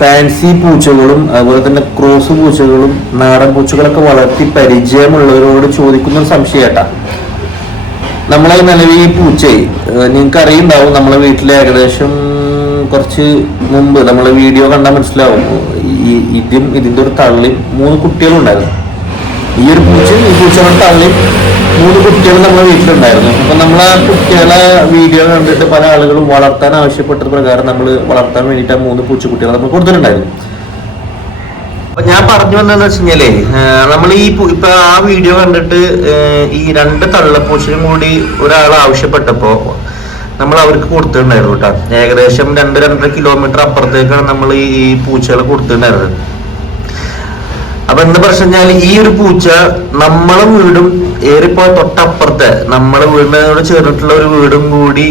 Fancy പൂച്ചകളും അതുപോലെ തന്നെ cross പൂച്ചകളും നാടൻ പൂച്ചകളൊക്കെ വളർത്തി പരിചയമുള്ളവരോട് ചോദിക്കുന്ന ഒരു സംശയട്ടാ നമ്മളെ നിലവിൽ ഈ പൂച്ചയെ നിങ്ങൾക്ക് അറിയുണ്ടാവും നമ്മളെ വീട്ടിലെ ഏകദേശം കുറച്ച് മുമ്പ് നമ്മളെ വീഡിയോ കണ്ടാൽ മനസ്സിലാവും. ഈ ഇതും ഇതിന്റെ ഒരു തള്ളിയും മൂന്ന് കുട്ടികളുണ്ടായിരുന്നു. ഈ ഒരു പൂച്ച ഈ പൂച്ചയുടെ തള്ളിയും മൂന്ന് കുട്ടികൾ നമ്മുടെ വീട്ടിലുണ്ടായിരുന്നു. അപ്പൊ നമ്മൾ കുട്ടികളെ വീഡിയോ കണ്ടിട്ട് പല ആളുകളും വളർത്താൻ ആവശ്യപ്പെട്ടത് പ്രകാരം നമ്മൾ വളർത്താൻ വേണ്ടിയിട്ട് ആ മൂന്ന് പൂച്ചക്കുട്ടികളെ നമ്മൾ കൊടുത്തിട്ടുണ്ടായിരുന്നു. അപ്പൊ ഞാൻ പറഞ്ഞു വന്നതെന്ന് വെച്ച് കഴിഞ്ഞാലേ നമ്മൾ ഈ ഇപ്പൊ ആ വീഡിയോ കണ്ടിട്ട് ഈ രണ്ട് തള്ളപ്പൂച്ചയും കൂടി ഒരാൾ ആവശ്യപ്പെട്ടപ്പോ നമ്മൾ അവർക്ക് കൊടുത്തിട്ടുണ്ടായിരുന്നു കേട്ടോ. ഏകദേശം രണ്ട് രണ്ടര കിലോമീറ്റർ അപ്പുറത്തേക്കാണ് നമ്മൾ ഈ പൂച്ചകൾ കൊടുത്തിട്ടുണ്ടായിരുന്നത്. അപ്പൊ എന്താ പ്രശ്നം വെച്ചാൽ ഈ ഒരു പൂച്ച നമ്മളെ വീടും ഏറിപ്പോ തൊട്ടപ്പുറത്തെ നമ്മളെ വീടിനോട് ചേർന്നിട്ടുള്ള ഒരു വീടും കൂടി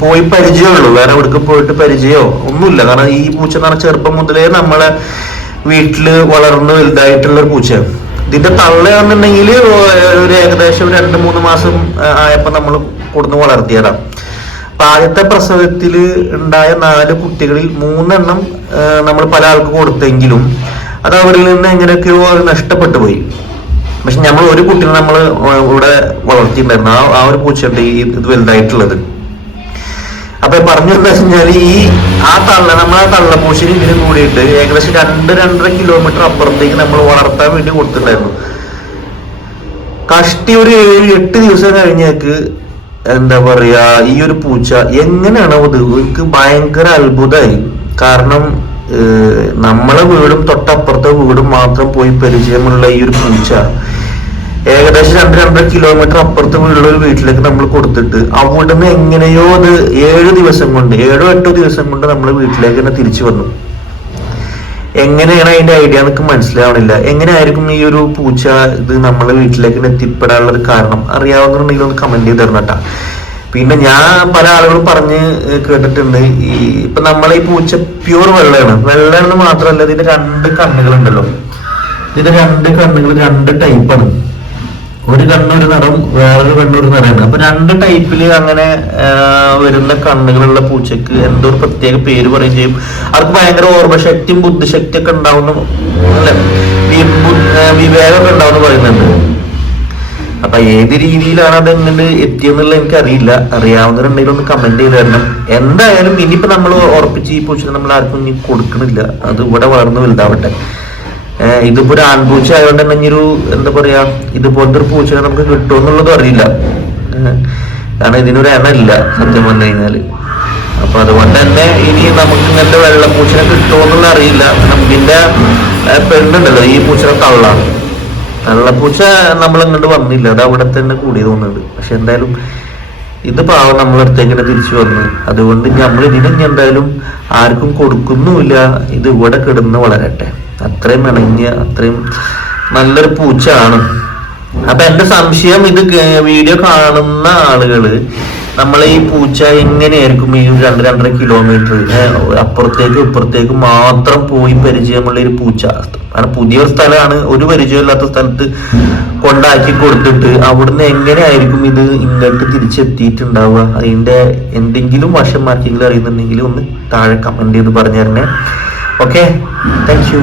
പോയി പരിചയമുള്ളൂ വേറെ എവിടേക്ക് പോയിട്ട് പരിചയമോ ഒന്നുമില്ല. കാരണം ഈ പൂച്ച എന്ന് പറഞ്ഞാൽ ചെറുപ്പം മുതലേ നമ്മളെ വീട്ടിൽ വളർന്ന് വലുതായിട്ടുള്ള ഒരു പൂച്ച ഇതിന്റെ തള്ളയാണെന്നുണ്ടെങ്കിൽ ഒരു ഏകദേശം രണ്ട് മൂന്ന് മാസം ആയപ്പോ നമ്മൾ കൊടുന്ന് വളർത്തിയതാണ് ആദ്യത്തെ പ്രസവത്തിൽ ഉണ്ടായ നാല് കുട്ടികളിൽ മൂന്നെണ്ണം നമ്മൾ പല ആൾക്ക് കൊടുത്തെങ്കിലും അത് അവരിൽ നിന്ന് എങ്ങനെയൊക്കെയോ അത് നഷ്ടപ്പെട്ടു പോയി. പക്ഷെ നമ്മൾ ഒരു കുട്ടീനെ നമ്മൾ ഇവിടെ വളർത്തിയിട്ടുണ്ടായിരുന്നു. ആ ആ ഒരു പൂച്ചയുണ്ട് ഈ ഇത് വലുതായിട്ടുള്ളത്. അപ്പൊ പറഞ്ഞു എന്താ വെച്ചാൽ ഈ ആ തള്ള നമ്മൾ ആ തള്ളപ്പൂശിന് ഇതിനും കൂടിയിട്ട് ഏകദേശം രണ്ട് രണ്ടര കിലോമീറ്റർ അപ്പുറത്തേക്ക് നമ്മൾ വളർത്താൻ വേണ്ടി കൊടുത്തിട്ടുണ്ടായിരുന്നു. കഷ്ടി ഒരു ഏഴ് എട്ട് ദിവസം കഴിഞ്ഞേക്ക് എന്താ പറയാ ഈ ഒരു പൂച്ച എങ്ങനെയാണ് ഇത് എനിക്ക് ഭയങ്കര അത്ഭുതമായി. കാരണം നമ്മളെ വീടും തൊട്ടപ്പുറത്തെ വീടും മാത്രം പോയി പരിചയമുള്ള ഈ ഒരു പൂച്ച ഏകദേശം രണ്ട് രണ്ടര കിലോമീറ്റർ അപ്പുറത്ത് വീടുള്ള ഒരു വീട്ടിലേക്ക് നമ്മൾ കൊടുത്തിട്ട് അവിടുന്ന് എങ്ങനെയോ അത് ഏഴ് ദിവസം കൊണ്ട് ഏഴോ എട്ടോ ദിവസം കൊണ്ട് നമ്മൾ വീട്ടിലേക്ക് തന്നെ തിരിച്ചു വന്നു. എങ്ങനെയാണ് അതിന്റെ ഐഡിയ എനിക്ക് മനസ്സിലാവണില്ല. എങ്ങനെയായിരിക്കും ഈ ഒരു പൂച്ച ഇത് നമ്മളെ വീട്ടിലേക്ക് എത്തിപ്പെടാനുള്ള ഒരു കാരണം? അറിയാവുന്നുണ്ടെങ്കിൽ ഒന്ന് കമന്റ് ചെയ്ത് തരണം കേട്ടാ പിന്നെ ഞാൻ പല ആളുകളും പറഞ്ഞ് കേട്ടിട്ടുണ്ട്. ഈ ഇപ്പൊ നമ്മളെ ഈ പൂച്ച പ്യൂർ വെള്ളമാണ് വെള്ളയെന്ന് മാത്രമല്ല ഇതിന്റെ രണ്ട് കണ്ണുകളുണ്ടല്ലോ. ഇതിന്റെ രണ്ട് കണ്ണുകൾ രണ്ട് ടൈപ്പാണ് ഒരു കണ്ണൊരു നിറം വേറൊരു കണ്ണൊരു നിറയാണ് അപ്പൊ രണ്ട് ടൈപ്പിൽ അങ്ങനെ വരുന്ന കണ്ണുകളുള്ള പൂച്ചക്ക് എന്തോ ഒരു പ്രത്യേക പേര് പറയും ചെയ്യും. അവർക്ക് ഭയങ്കര ഓർമ്മശക്തിയും ബുദ്ധിശക്തിയൊക്കെ ഉണ്ടാവുന്ന. വിവേകമൊക്കെ ഉണ്ടാവുന്ന പറയുന്നുണ്ട്. അപ്പൊ ഏത് രീതിയിലാണ് അത് എങ്ങനെ എത്തിയെന്നുള്ള എനിക്ക് അറിയില്ല അറിയാവുന്നവരുണ്ടെങ്കിൽ ഒന്ന് കമന്റ് ചെയ്ത് തരണം. എന്തായാലും ഇനിയിപ്പോ നമ്മൾ ഉറപ്പിച്ച് ഈ പൊസിഷൻ നമ്മൾ ആർക്കും ഇനി കൊടുക്കണില്ല. അത് ഇവിടെ വളർന്ന് വലുതാവട്ടെ. ഇതിപ്പോ ഒരു ആൺപൂച്ച ആയതുകൊണ്ട് തന്നെ ഒരു എന്താ പറയാ ഇതുപോലത്തെ ഒരു പൂച്ചനെ നമുക്ക് കിട്ടുമെന്നുള്ളതും അറിയില്ല. കാരണം ഇതിനൊരു എണ്ണമില്ല സത്യം പറഞ്ഞു കഴിഞ്ഞാൽ. അപ്പൊ അതുകൊണ്ട് തന്നെ ഇനി നമുക്ക് ഇങ്ങനത്തെ വെള്ളപ്പൂച്ചനെ അറിയില്ല. എന്നുള്ള ഇതിന്റെ ഏഹ് പെണ്ണുണ്ടല്ലോ ഈ പൂച്ചനെ തള്ളാണ് വെള്ളപ്പൂച്ച നമ്മൾ ഇങ്ങോട്ട് വന്നില്ല. അത് അവിടെ തന്നെ കൂടി തോന്നുന്നുണ്ട്. പക്ഷെ എന്തായാലും ഇത് പാവം നമ്മളടുത്ത് ഇങ്ങനെ തിരിച്ചു വന്ന്. അതുകൊണ്ട് നമ്മൾ ഇതിനെ എന്തായാലും ആർക്കും കൊടുക്കുന്നുമില്ല. ഇത് ഇവിടെ കിടന്ന് വളരട്ടെ. അത്രയും ഇണങ്ങിയ അത്രയും നല്ലൊരു പൂച്ചയാണ് അപ്പൊ എന്റെ സംശയം ഇത് വീഡിയോ കാണുന്ന ആളുകൾ നമ്മളെ ഈ പൂച്ച എങ്ങനെയായിരിക്കും ഈ രണ്ട് രണ്ടര കിലോമീറ്റർ അപ്പുറത്തേക്കും ഇപ്പുറത്തേക്കും മാത്രം പോയി പരിചയമുള്ള ഒരു പൂച്ച. കാരണം പുതിയൊരു സ്ഥലമാണ്. ഒരു പരിചയമില്ലാത്ത സ്ഥലത്ത് കൊണ്ടാക്കി കൊടുത്തിട്ട് അവിടുന്ന് എങ്ങനെയായിരിക്കും ഇത് ഇങ്ങോട്ട് തിരിച്ചെത്തിയിട്ടുണ്ടാവുക? അതിന്റെ എന്തെങ്കിലും വശം മാറ്റിയെങ്കിലും അറിയുന്നുണ്ടെങ്കിൽ ഒന്ന് താഴെ കമന്റ് ചെയ്ത് പറഞ്ഞു തരണേ ഓക്കെ താങ്ക് യു